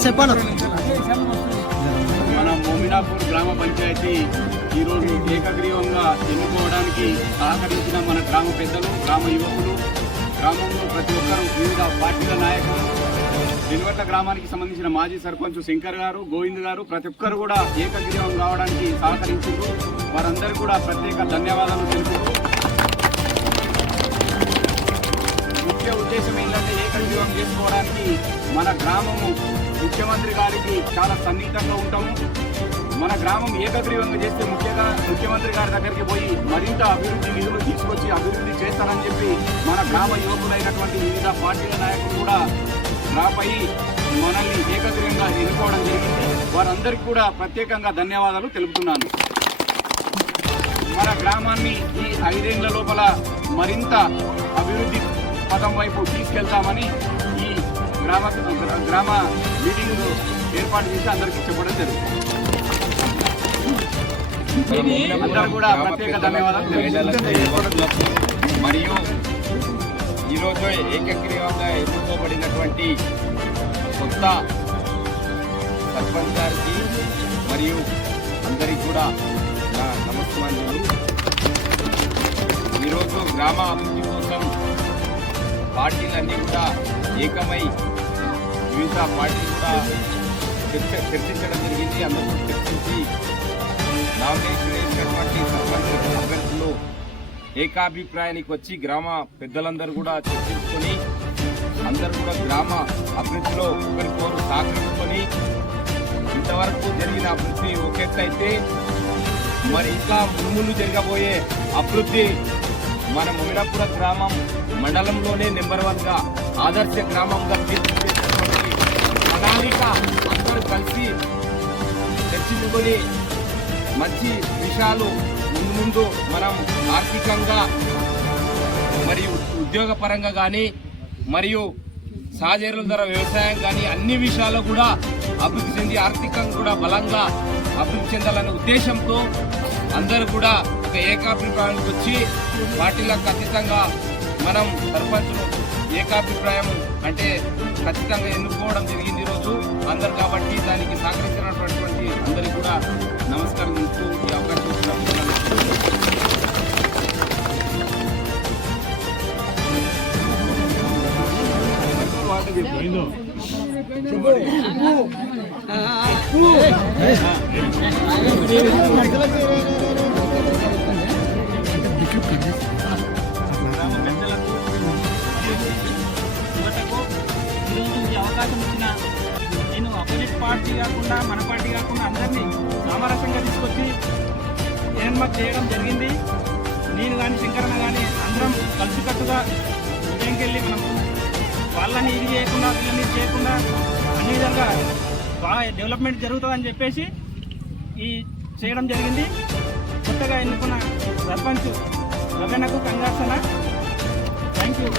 చెప్పాను? మన మోమినాపూర్ గ్రామ పంచాయతీ ఈరోజు ఏకగ్రీవంగా ఎన్నుకోవడానికి సహకరించిన మన గ్రామ పెద్దలు గ్రామ యువకులు గ్రామంలో ప్రతి ఒక్కరు వివిధ పార్టీల నాయకులు వెనుగట్ల గ్రామానికి సంబంధించిన మాజీ సర్పంచ్ శంకర్ గారు గోవింద్ గారు ప్రతి ఒక్కరు కూడా ఏకగ్రీవం కావడానికి సహకరించారు వారందరూ కూడా ప్రత్యేక ధన్యవాదాలు తెలుపు ఉద్దేశం ఏంటంటే ఏకగ్రీవం చేసుకోవడానికి మన గ్రామము ముఖ్యమంత్రి గారికి చాలా సన్నిహితంగా ఉంటాము. మన గ్రామం ఏకగ్రీవంగా చేస్తే ముఖ్యంగా ముఖ్యమంత్రి గారి దగ్గరికి పోయి మరింత అభివృద్ధి నిధులు తీసుకొచ్చి అభివృద్ధి చేస్తారని చెప్పి మన గ్రామ యువకులైనటువంటి వివిధ పార్టీల నాయకులు కూడా రాపై మనల్ని ఏకగ్రీవంగా ఎన్నుకోవడం జరిగింది. వారందరికీ కూడా ప్రత్యేకంగా ధన్యవాదాలు తెలుపుతున్నాను. మన గ్రామాన్ని ఈ ఐదేళ్ళ లోపల మరింత అభివృద్ధి పథం వైపు తీసుకెళ్తామని ఈ గ్రామ గ్రామ మీటింగ్ ఏర్పాటు చేసి అందరికీ చెప్పడం జరుగుతుంది అందరూ కూడా ప్రత్యేక ధన్యవాదాలు. మరియు ఈరోజు ఏకగ్రీవంగా ఎన్నుకోబడినటువంటి కొత్త సర్పంచ్ గారికి మరియు అందరికీ కూడా నా నమస్కారాలు ఈరోజు గ్రామ అభివృద్ధి పార్టీలన్నీ కూడా ఏకమై వివిధ పార్టీలు కూడా చర్చ చర్చించడం జరిగింది. అందరూ చర్చించి నామినేషన్ వేసినటువంటి సర్పంచ్ అభ్యర్థులు ఏకాభిప్రాయానికి వచ్చి గ్రామ పెద్దలందరూ కూడా చర్చించుకొని అందరూ కూడా గ్రామ అభివృద్ధిలో ఒకరికొకరు సహకరించుకొని ఇంతవరకు జరిగిన అభివృద్ధి ఒకేట్లయితే మరి ఇంకా మునుములు జరగబోయే అభివృద్ధి మన ముమిడాపుర గ్రామం మండలంలోనే నెంబర్ వన్గా ఆదర్శ గ్రామంగా తీర్చిదిద్దేటటువంటి ప్రణాళిక అందరూ కలిసి చర్చించుకొని మంచి విషయాలు ముందు ముందు మనం ఆర్థికంగా మరియు ఉద్యోగపరంగా కానీ మరియు సహచరుల ధర వ్యవసాయం కానీ అన్ని విషయాల్లో కూడా అభివృద్ధి చెంది ఆర్థికంగా కూడా బలంగా అభివృద్ధి చెందాలనే ఉద్దేశంతో అందరూ కూడా ఒక ఏకాభిప్రాయానికి వచ్చి పార్టీలకు ఖచ్చితంగా మనం సర్పంచ్ను ఏకాభిప్రాయం అంటే ఖచ్చితంగా ఎన్నుకోవడం జరిగింది ఈరోజు అందరు కాబట్టి దానికి సహకరించినటువంటి అందరికీ కూడా నమస్కారం ఇస్తూ ఈ అవకాశం ఇచ్చినందుకు గ్రామ పెద్దలకు యువతకు ఈ అవకాశం ఇచ్చిన నేను అపోజిట్ పార్టీ కాకుండా మన పార్టీ కాకుండా అందరినీ సామరస్యంగా తీసుకొచ్చి ఏర్పాటు చేయడం జరిగింది నేను కానీ శంకరన్న కానీ అందరం కలిసికట్టుగా ఉదయంకి వెళ్ళి మనం వాళ్ళని ఇది చేయకుండా వీళ్ళని ఇది చేయకుండా అన్ని విధంగా బాగా డెవలప్మెంట్ జరుగుతుందని చెప్పేసి ఈ చేయడం జరిగింది. కొత్తగా ఎన్నుకున్న సర్పంచ్ రవీణకు కంగ్రాట్స్ అన్న థ్యాంక్ యూ